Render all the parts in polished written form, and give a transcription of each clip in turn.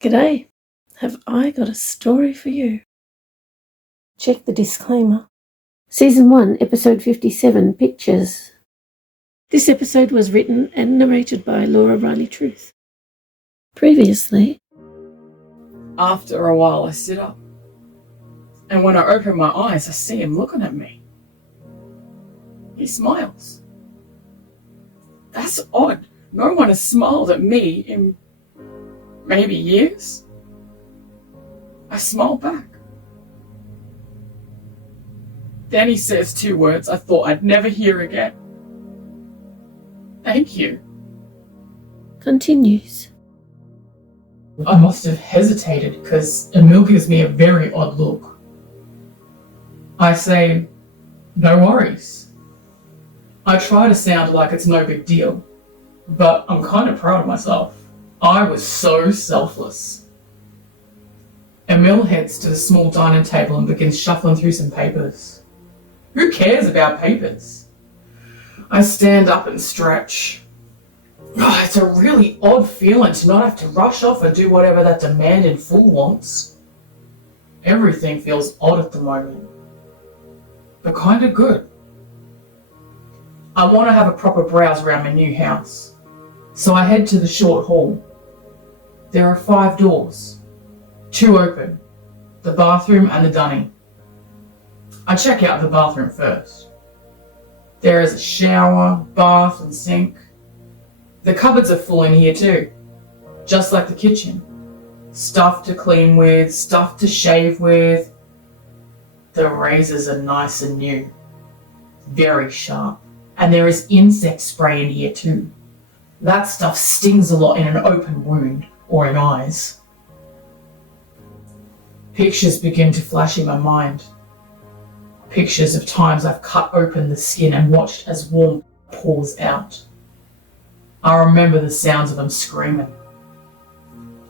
G'day, have I got a story for you? Check the disclaimer. Season 1, episode 57, Pictures. This episode was written and narrated by Laura Reily Truth. Previously. After a while I sit up, and when I open my eyes I see him looking at me. He smiles. That's odd. No one has smiled at me in maybe years. I smile back. Then he says 2 words I thought I'd never hear again. Thank you. Continues. I must have hesitated because Emil gives me a very odd look. I say, no worries. I try to sound like it's no big deal, but I'm kind of proud of myself. I was so selfless. Emil heads to the small dining table and begins shuffling through some papers. Who cares about papers? I stand up and stretch. Oh, it's a really odd feeling to not have to rush off and do whatever that demanding fool wants. Everything feels odd at the moment, but kind of good. I want to have a proper browse around my new house, so I head to the short hall. There are 5 doors, 2 open, the bathroom and the dunny. I check out the bathroom first. There is a shower, bath and sink. The cupboards are full in here too, just like the kitchen. Stuff to clean with, stuff to shave with. The razors are nice and new, very sharp. And there is insect spray in here too. That stuff stings a lot in an open wound or in eyes. Pictures begin to flash in my mind. Pictures of times I've cut open the skin and watched as warmth pours out. I remember the sounds of them screaming.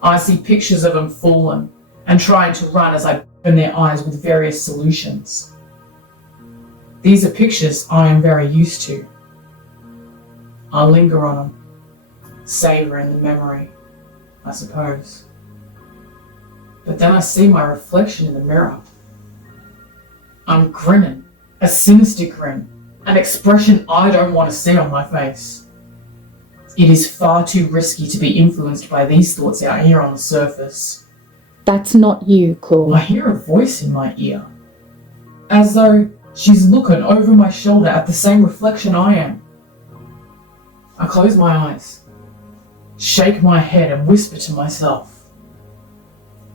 I see pictures of them falling and trying to run as I burn their eyes with various solutions. These are pictures I am very used to. I linger on them, savouring the memory, I suppose. But then I see my reflection in the mirror. I'm grinning, a sinister grin, an expression I don't want to see on my face. It is far too risky to be influenced by these thoughts out here on the surface. That's not you, Claude. I hear a voice in my ear, as though she's looking over my shoulder at the same reflection I am. I close my eyes, shake my head and whisper to myself,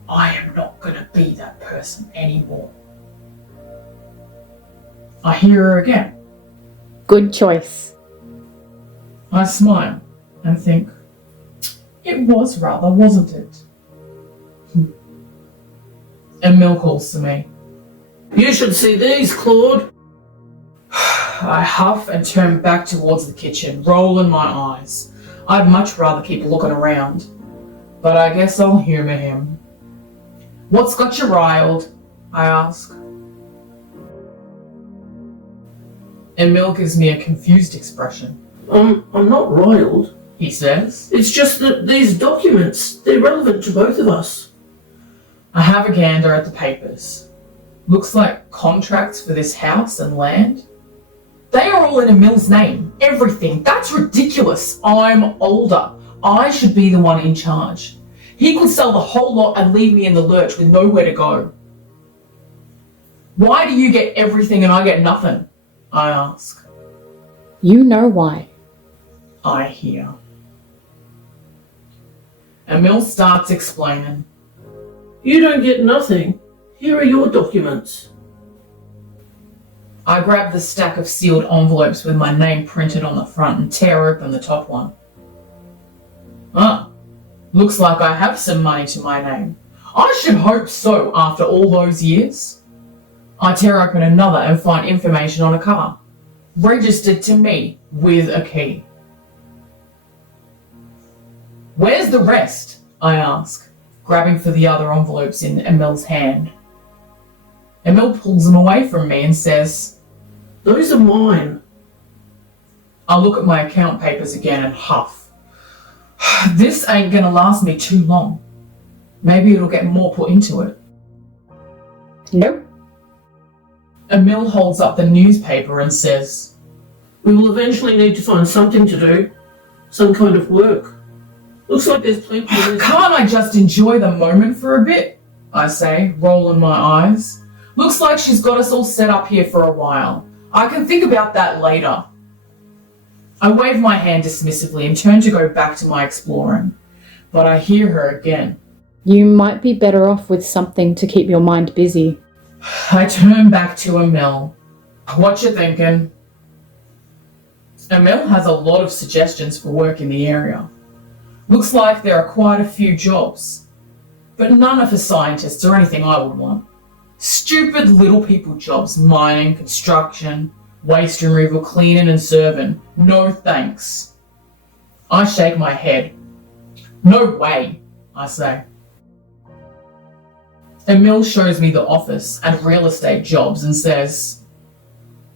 I am not going to be that person anymore. I hear her again. Good choice. I smile and think, it was rather, wasn't it? Emil calls to me. You should see these, Claude. I huff and turn back towards the kitchen, rolling my eyes. I'd much rather keep looking around, but I guess I'll humour him. What's got you riled? I ask. Emil gives me a confused expression. I'm not riled, he says. It's just that these documents, they're relevant to both of us. I have a gander at the papers. Looks like contracts for this house and land. They are all in Emil's name. Everything. That's ridiculous. I'm older. I should be the one in charge. He could sell the whole lot and leave me in the lurch with nowhere to go. Why do you get everything and I get nothing? I ask. You know why. I hear. Emil starts explaining. You don't get nothing. Here are your documents. I grab the stack of sealed envelopes with my name printed on the front and tear open the top one. Looks like I have some money to my name. I should hope so after all those years. I tear open another and find information on a car, registered to me with a key. Where's the rest? I ask, grabbing for the other envelopes in Emil's hand. Emil pulls them away from me and says, Those are mine. I look at my account papers again and huff. This ain't gonna last me too long. Maybe it'll get more put into it. Nope. Emil holds up the newspaper and says, We will eventually need to find something to do. Some kind of work. Looks like there's plenty of... Can't I just enjoy the moment for a bit? I say, rolling my eyes. Looks like she's got us all set up here for a while. I can think about that later. I wave my hand dismissively and turn to go back to my exploring, but I hear her again. You might be better off with something to keep your mind busy. I turn back to Emil. What you thinking? Emil has a lot of suggestions for work in the area. Looks like there are quite a few jobs, but none are for scientists or anything I would want. Stupid little people jobs, mining, construction, waste removal, cleaning and serving. No thanks. I shake my head. No way, I say. Emil shows me the office and real estate jobs and says,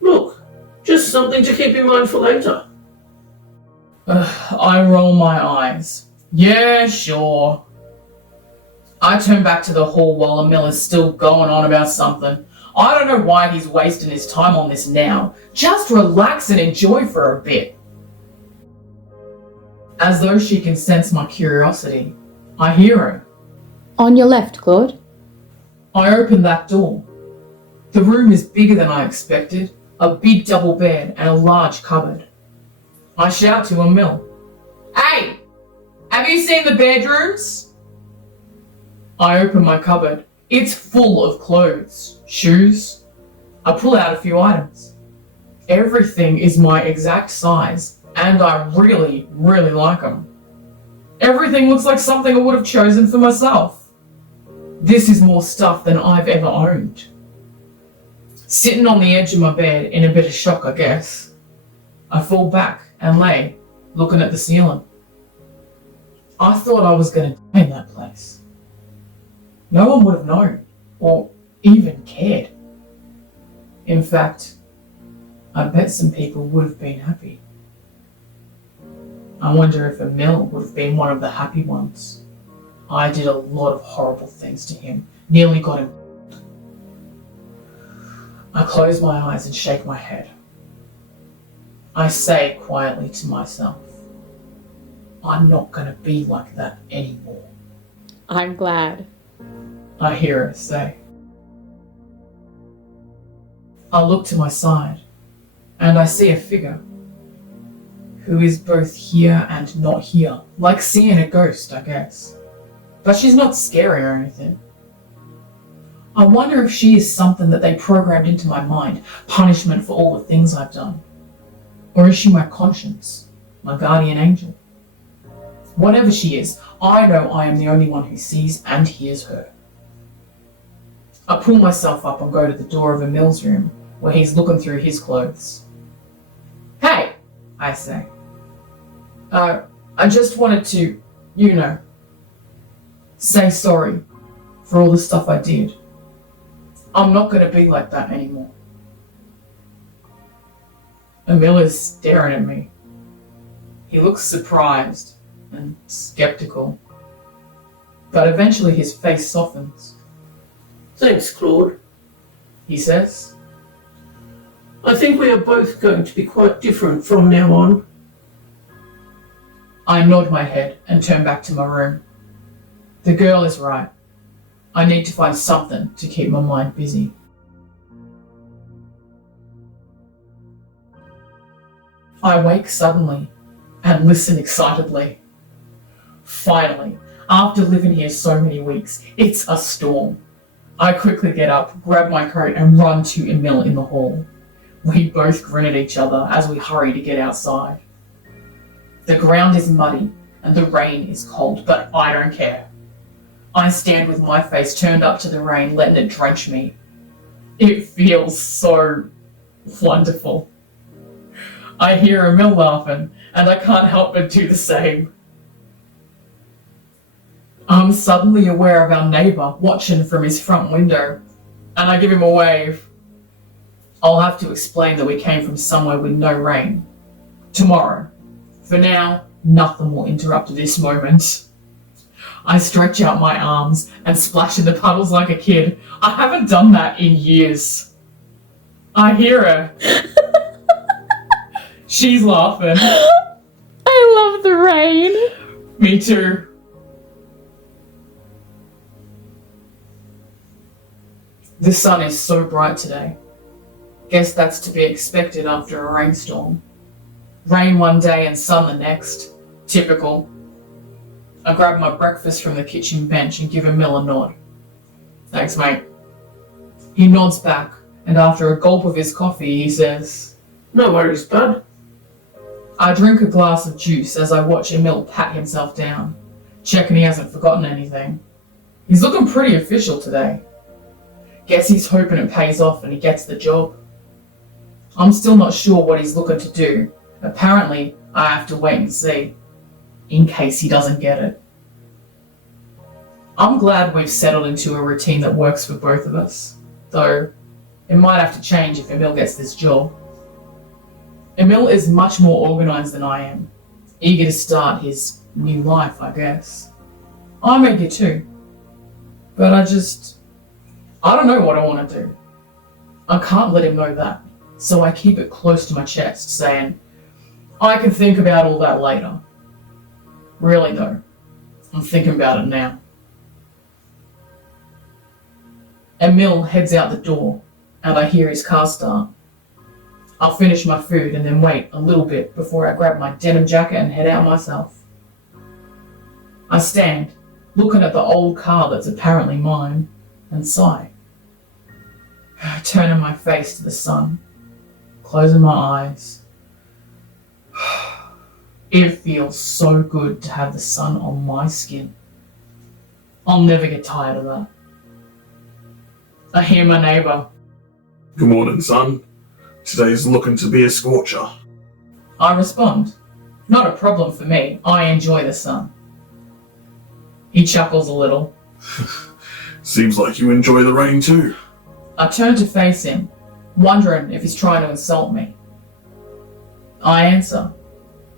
Look, just something to keep in mind for later. I roll my eyes. Yeah, sure. I turn back to the hall while Emil is still going on about something. I don't know why he's wasting his time on this now. Just relax and enjoy for a bit. As though she can sense my curiosity, I hear her. On your left, Claude. I open that door. The room is bigger than I expected, a big double bed and a large cupboard. I shout to Emil, Hey, have you seen the bedrooms? I open my cupboard. It's full of clothes, shoes. I pull out a few items. Everything is my exact size, and I really, really like them. Everything looks like something I would have chosen for myself. This is more stuff than I've ever owned. Sitting on the edge of my bed in a bit of shock, I guess, I fall back and lay, looking at the ceiling. I thought I was going to die in that place. No one would have known, or even cared. In fact, I bet some people would have been happy. I wonder if Emil would have been one of the happy ones. I did a lot of horrible things to him, nearly got him. I close my eyes and shake my head. I say quietly to myself, I'm not going to be like that anymore. I'm glad. I hear her say. I look to my side, and I see a figure who is both here and not here, like seeing a ghost, I guess. But she's not scary or anything. I wonder if she is something that they programmed into my mind, punishment for all the things I've done. Or is she my conscience, my guardian angel? Whatever she is, I know I am the only one who sees and hears her. I pull myself up and go to the door of Emil's room, where he's looking through his clothes. Hey, I say. I just wanted to, say sorry for all the stuff I did. I'm not going to be like that anymore. Emil is staring at me. He looks surprised and skeptical, but eventually his face softens. Thanks, Claude, he says. I think we are both going to be quite different from now on. I nod my head and turn back to my room. The girl is right. I need to find something to keep my mind busy. I wake suddenly and listen excitedly. Finally, after living here so many weeks, it's a storm. I quickly get up, grab my coat and run to Emil in the hall. We both grin at each other as we hurry to get outside. The ground is muddy and the rain is cold, but I don't care. I stand with my face turned up to the rain, letting it drench me. It feels so wonderful. I hear Emil laughing, and I can't help but do the same. I'm suddenly aware of our neighbour watching from his front window, and I give him a wave. I'll have to explain that we came from somewhere with no rain. Tomorrow. For now, nothing will interrupt this moment. I stretch out my arms and splash in the puddles like a kid. I haven't done that in years. I hear her. She's laughing. I love the rain. Me too. The sun is so bright today. Guess that's to be expected after a rainstorm. Rain one day and sun the next. Typical. I grab my breakfast from the kitchen bench and give Emil a nod. Thanks, mate. He nods back, and after a gulp of his coffee, he says, No worries, bud. I drink a glass of juice as I watch Emil pat himself down, checking he hasn't forgotten anything. He's looking pretty official today. Guess he's hoping it pays off and he gets the job. I'm still not sure what he's looking to do. Apparently, I have to wait and see, in case he doesn't get it. I'm glad we've settled into a routine that works for both of us, though it might have to change if Emil gets this job. Emil is much more organised than I am, eager to start his new life, I guess. I'm eager too, but I don't know what I want to do. I can't let him know that, so I keep it close to my chest, saying, I can think about all that later. Really though, I'm thinking about it now. Emil heads out the door, and I hear his car start. I'll finish my food and then wait a little bit before I grab my denim jacket and head out myself. I stand, looking at the old car that's apparently mine, and sigh. Turning my face to the sun, closing my eyes. It feels so good to have the sun on my skin. I'll never get tired of that. I hear my neighbour. Good morning, son. Today's looking to be a scorcher. I respond. Not a problem for me. I enjoy the sun. He chuckles a little. Seems like you enjoy the rain too. I turn to face him, wondering if he's trying to insult me. I answer.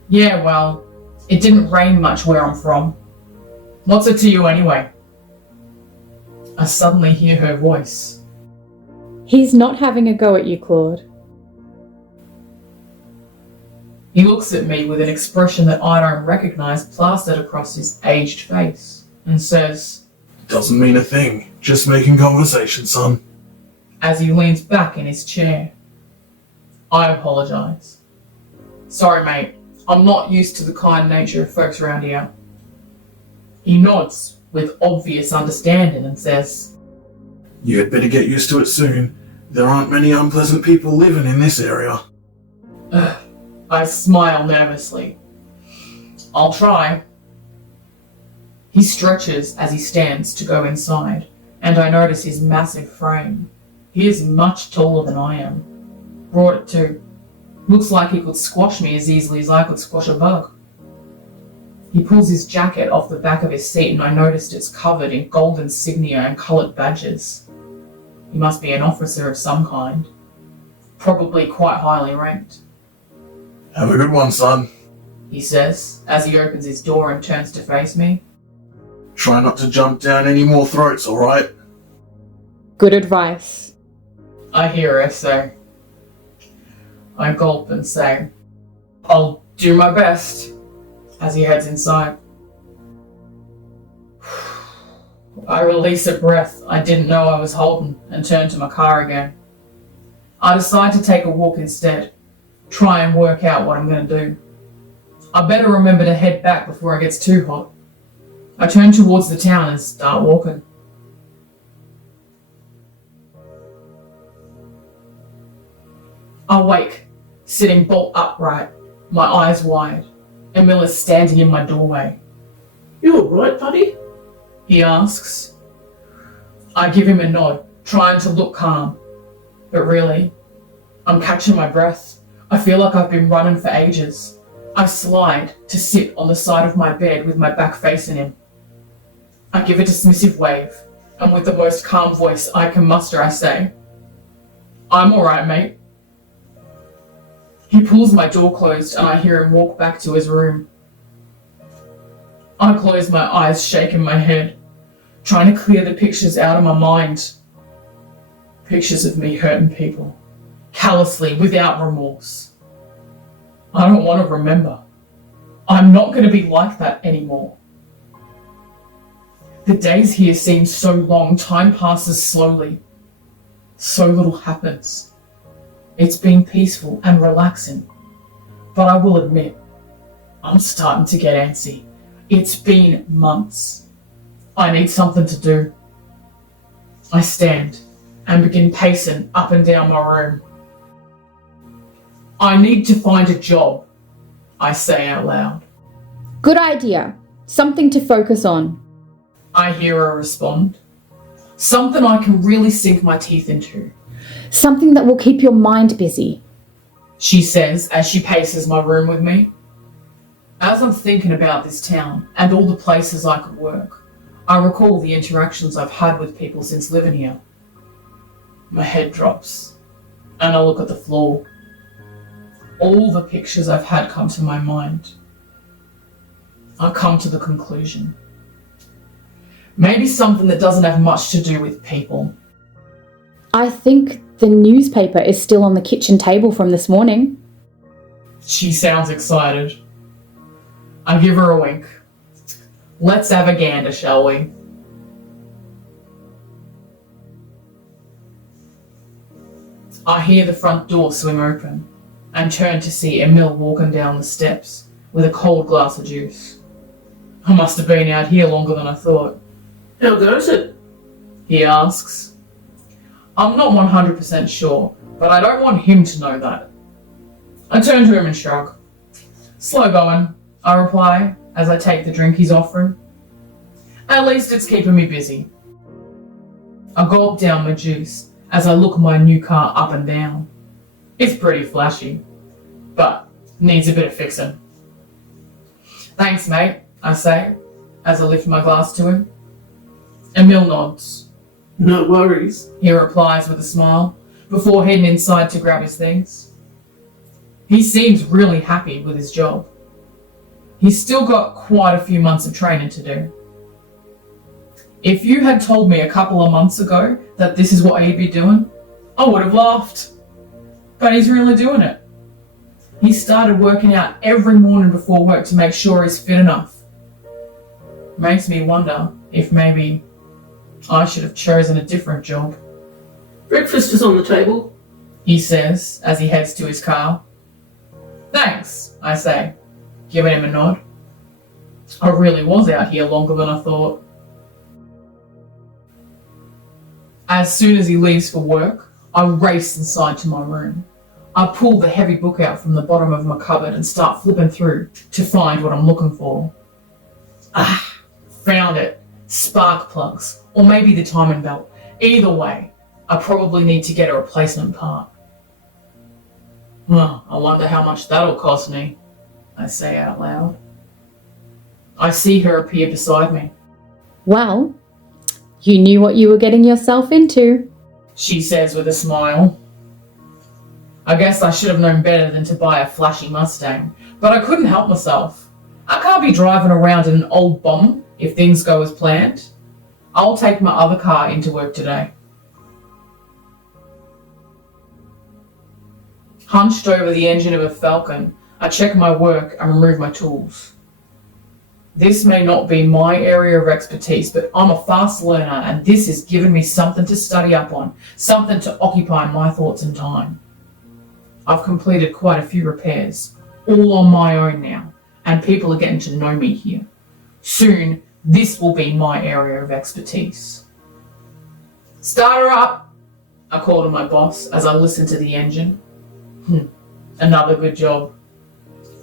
Yeah, well, it didn't rain much where I'm from. What's it to you anyway? I suddenly hear her voice. He's not having a go at you, Claude. He looks at me with an expression that I don't recognise plastered across his aged face and says, Doesn't mean a thing. Just making conversation, son. As he leans back in his chair. I apologise. Sorry, mate. I'm not used to the kind nature of folks around here. He nods with obvious understanding and says, You had better get used to it soon. There aren't many unpleasant people living in this area. I smile nervously. I'll try. He stretches as he stands to go inside, and I notice his massive frame. He is much taller than I am. Broad it too. Looks like he could squash me as easily as I could squash a bug. He pulls his jacket off the back of his seat and I noticed it's covered in gold insignia and coloured badges. He must be an officer of some kind. Probably quite highly ranked. Have a good one, son. He says, as he opens his door and turns to face me. Try not to jump down any more throats, alright? Good advice. I hear her say. I gulp and say, I'll do my best, as he heads inside. I release a breath I didn't know I was holding and turn to my car again. I decide to take a walk instead, try and work out what I'm going to do. I better remember to head back before it gets too hot. I turn towards the town and start walking. I wake, sitting bolt upright, my eyes wide. Emil is standing in my doorway. You alright, buddy? He asks. I give him a nod, trying to look calm. But really, I'm catching my breath. I feel like I've been running for ages. I slide to sit on the side of my bed with my back facing him. I give a dismissive wave, and with the most calm voice I can muster, I say, I'm alright, mate. He pulls my door closed and I hear him walk back to his room. I close my eyes, shaking my head, trying to clear the pictures out of my mind. Pictures of me hurting people, callously, without remorse. I don't want to remember. I'm not going to be like that anymore. The days here seem so long, time passes slowly. So little happens. It's been peaceful and relaxing. But I will admit, I'm starting to get antsy. It's been months. I need something to do. I stand and begin pacing up and down my room. I need to find a job, I say out loud. Good idea. Something to focus on. I hear her respond. Something I can really sink my teeth into. Something that will keep your mind busy. She says as she paces my room with me. As I'm thinking about this town and all the places I could work, I recall the interactions I've had with people since living here. My head drops and I look at the floor. All the pictures I've had come to my mind. I come to the conclusion. Maybe something that doesn't have much to do with people. I think the newspaper is still on the kitchen table from this morning. She sounds excited. I give her a wink. Let's have a gander, shall we? I hear the front door swing open and turn to see Emil walking down the steps with a cold glass of juice. I must have been out here longer than I thought. How goes it? He asks. I'm not 100% sure, but I don't want him to know that. I turn to him and shrug. Slow going, I reply as I take the drink he's offering. At least it's keeping me busy. I gulp down my juice as I look my new car up and down. It's pretty flashy, but needs a bit of fixing. Thanks, mate, I say as I lift my glass to him. Emil nods. No worries. He replies with a smile before heading inside to grab his things. He seems really happy with his job. He's still got quite a few months of training to do. If you had told me a couple of months ago that this is what he'd be doing, I would have laughed. But he's really doing it. He started working out every morning before work to make sure he's fit enough. Makes me wonder if maybe I should have chosen a different job. Breakfast is on the table, He says as he heads to his car. Thanks, I say, giving him a nod. I really was out here longer than I thought. As soon as he leaves for work, I race inside to my room. I pull the heavy book out from the bottom of my cupboard and start flipping through to find what I'm looking for. Found it. Spark plugs, or maybe the timing belt. Either way, I probably need to get a replacement part. Well, I wonder how much that'll cost me, I say out loud. I see her appear beside me. Well, you knew what you were getting yourself into, She says with a smile. I guess I should have known better than to buy a flashy Mustang, but I couldn't help myself. I can't be driving around in an old bomb if things go as planned. I'll take my other car into work today. Hunched over the engine of a Falcon, I check my work and remove my tools. This may not be my area of expertise, but I'm a fast learner and this has given me something to study up on, something to occupy my thoughts and time. I've completed quite a few repairs, all on my own now, and people are getting to know me here. Soon, this will be my area of expertise. Start her up, I call to my boss as I listen to the engine. Another good job.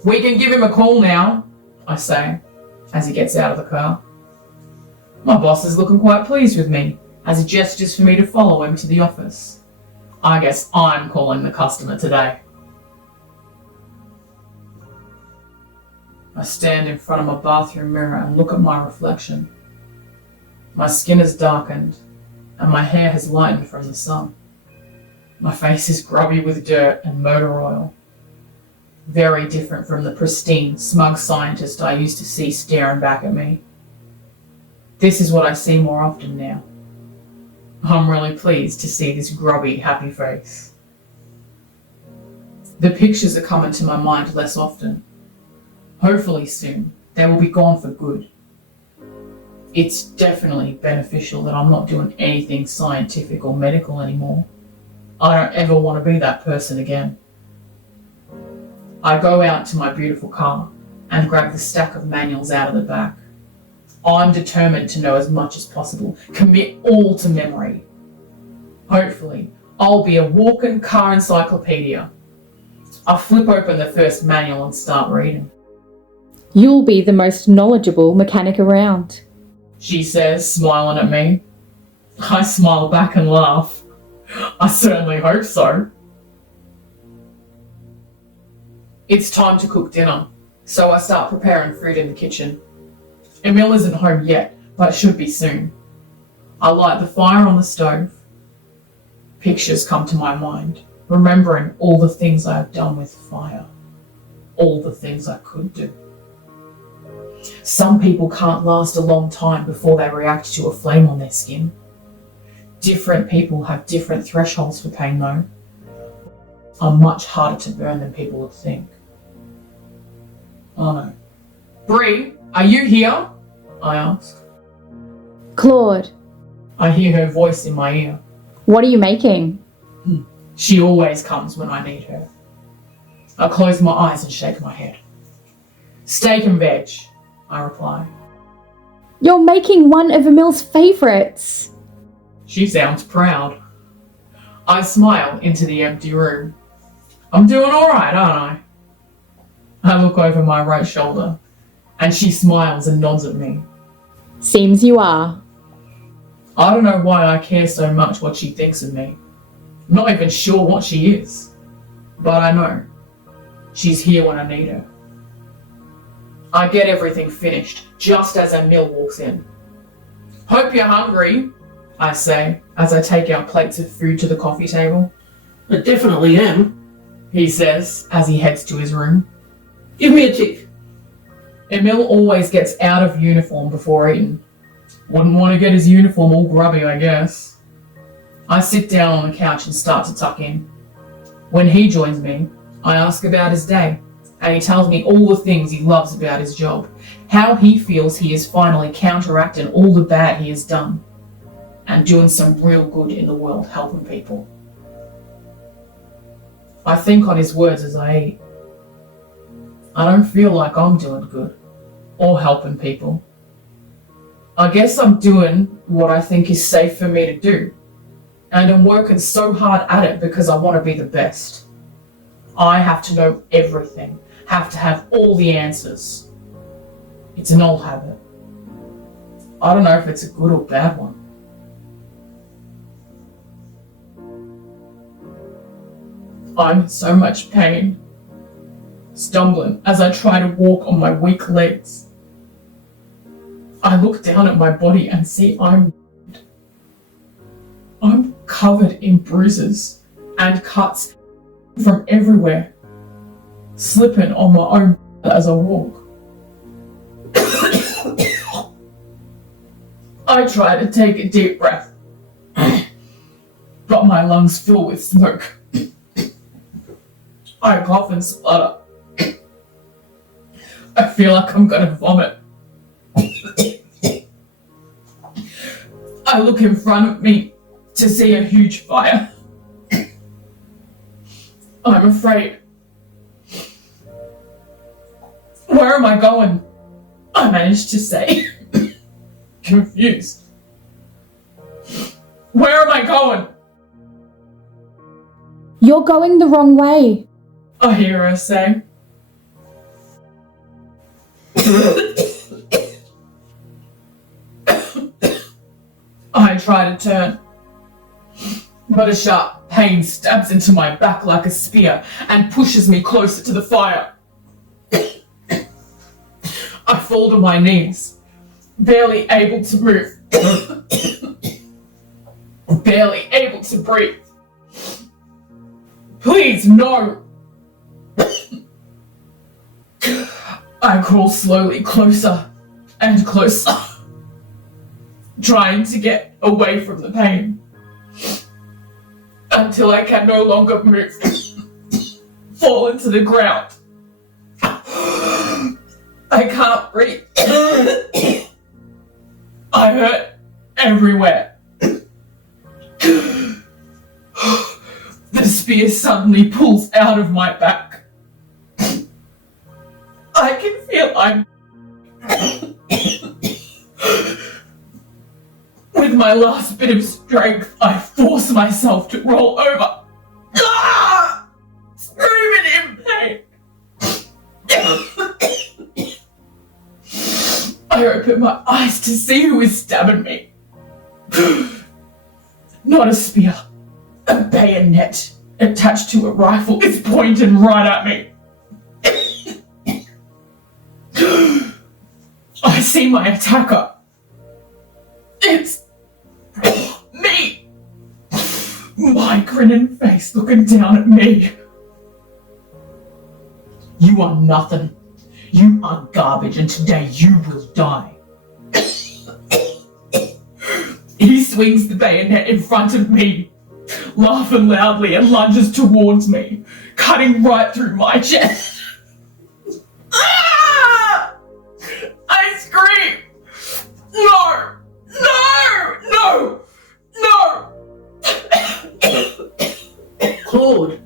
We can give him a call now, I say, as he gets out of the car. My boss is looking quite pleased with me as he gestures for me to follow him to the office. I guess I'm calling the customer today. I stand in front of my bathroom mirror and look at my reflection. My skin has darkened and my hair has lightened from the sun. My face is grubby with dirt and motor oil. Very different from the pristine, smug scientist I used to see staring back at me. This is what I see more often now. I'm really pleased to see this grubby, happy face. The pictures are coming to my mind less often. Hopefully soon, they will be gone for good. It's definitely beneficial that I'm not doing anything scientific or medical anymore. I don't ever want to be that person again. I go out to my beautiful car and grab the stack of manuals out of the back. I'm determined to know as much as possible, commit all to memory. Hopefully, I'll be a walking car encyclopedia. I flip open the first manual and start reading. You'll be the most knowledgeable mechanic around, she says, smiling at me. I smile back and laugh. I certainly hope so. It's time to cook dinner, so I start preparing food in the kitchen. Emil isn't home yet, but should be soon. I light the fire on the stove. Pictures come to my mind, remembering all the things I have done with fire, all the things I could do. Some people can't last a long time before they react to a flame on their skin. Different people have different thresholds for pain though. I'm much harder to burn than people would think. Oh no. Bree, are you here? I ask. Claude, I hear her voice in my ear. what are you making? She always comes when I need her. I close my eyes and shake my head. Steak and veg, I reply. You're making one of Emil's favourites. She sounds proud. I smile into the empty room. I'm doing all right, aren't I? I look over my right shoulder, and she smiles and nods at me. Seems you are. I don't know why I care so much what she thinks of me. I'm not even sure what she is. But I know. She's here when I need her. I get everything finished, just as Emil walks in. Hope you're hungry, I say, as I take our plates of food to the coffee table. I definitely am. He says, as he heads to his room. Give me a tick. Emil always gets out of uniform before eating. Wouldn't want to get his uniform all grubby, I guess. I sit down on the couch and start to tuck in. When he joins me, I ask about his day, and he tells me all the things he loves about his job, how he feels he is finally counteracting all the bad he has done, and doing some real good in the world, helping people. I think on his words as I eat. I don't feel like I'm doing good, or helping people. I guess I'm doing what I think is safe for me to do, and I'm working so hard at it because I want to be the best. I have to know everything, have to have all the answers. It's an old habit. I don't know if it's a good or bad one. I'm in so much pain, stumbling as I try to walk on my weak legs. I look down at my body and see I'm covered in bruises and cuts from everywhere, slipping on my own as I walk. I try to take a deep breath, but my lungs fill with smoke. I cough and splutter. I feel like I'm gonna vomit. I look in front of me to see a huge fire. I'm afraid. Where am I going? I managed to say, confused. Where am I going? You're going the wrong way. I hear her say. I try to turn, but a sharp pain stabs into my back like a spear and pushes me closer to the fire. I fall to my knees, barely able to move, barely able to breathe. Please, no! I crawl slowly closer and closer, trying to get away from the pain, until I can no longer move, fall into the ground. I can't breathe. I hurt everywhere. The spear suddenly pulls out of my back. I can feel I'm... With my last bit of strength, I force myself to roll over. Ah! Screaming in pain. I open my eyes to see who is stabbing me. Not a spear. A bayonet attached to a rifle is pointing right at me. I see my attacker. It's me. My grinning face looking down at me. You are nothing. You are garbage, and today you will die. He swings the bayonet in front of me, laughing loudly, and lunges towards me, cutting right through my chest. Ah! I scream! No! No! No! No! Claude!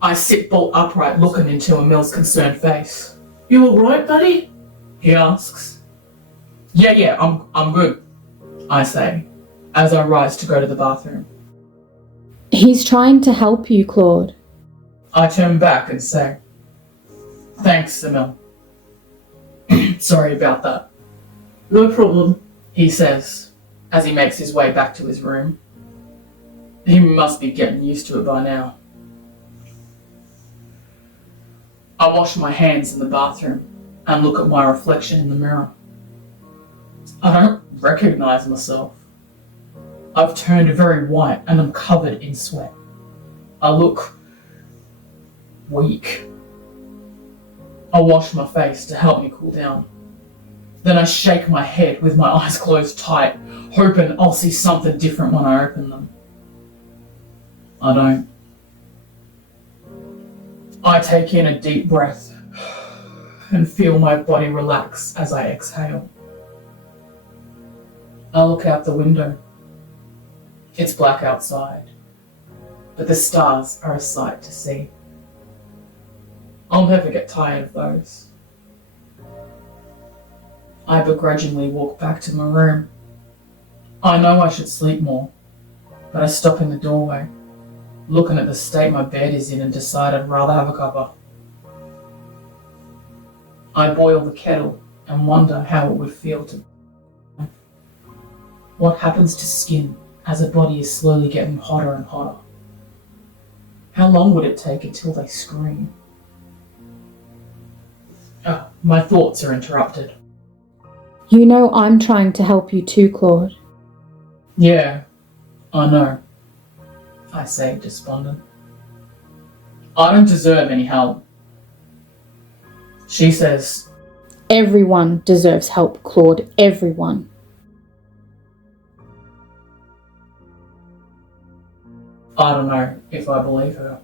I sit bolt upright, looking into Emil's concerned face. You alright, buddy? He asks. Yeah, I'm good, I say, as I rise to go to the bathroom. He's trying to help you, Claude. I turn back and say, thanks, Emil. Sorry about that. No problem. He says, as he makes his way back to his room. He must be getting used to it by now. I wash my hands in the bathroom and look at my reflection in the mirror. I don't recognize myself. I've turned very white and I'm covered in sweat. I look weak. I wash my face to help me cool down. Then I shake my head with my eyes closed tight, hoping I'll see something different when I open them. I don't. I take in a deep breath and feel my body relax as I exhale. I look out the window. It's black outside, but the stars are a sight to see. I'll never get tired of those. I begrudgingly walk back to my room. I know I should sleep more, but I stop in the doorway, looking at the state my bed is in, and decide I'd rather have a cuppa. I boil the kettle and wonder how it would feel to... What happens to skin as a body is slowly getting hotter and hotter? How long would it take until they scream? Oh, my thoughts are interrupted. You know I'm trying to help you too, Claude. Yeah, I know, I say, despondent. I don't deserve any help. She says, Everyone deserves help, Claude. Everyone. I don't know if I believe her.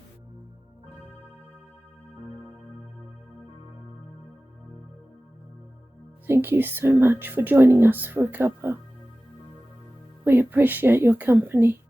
Thank you so much for joining us for a cuppa. We appreciate your company.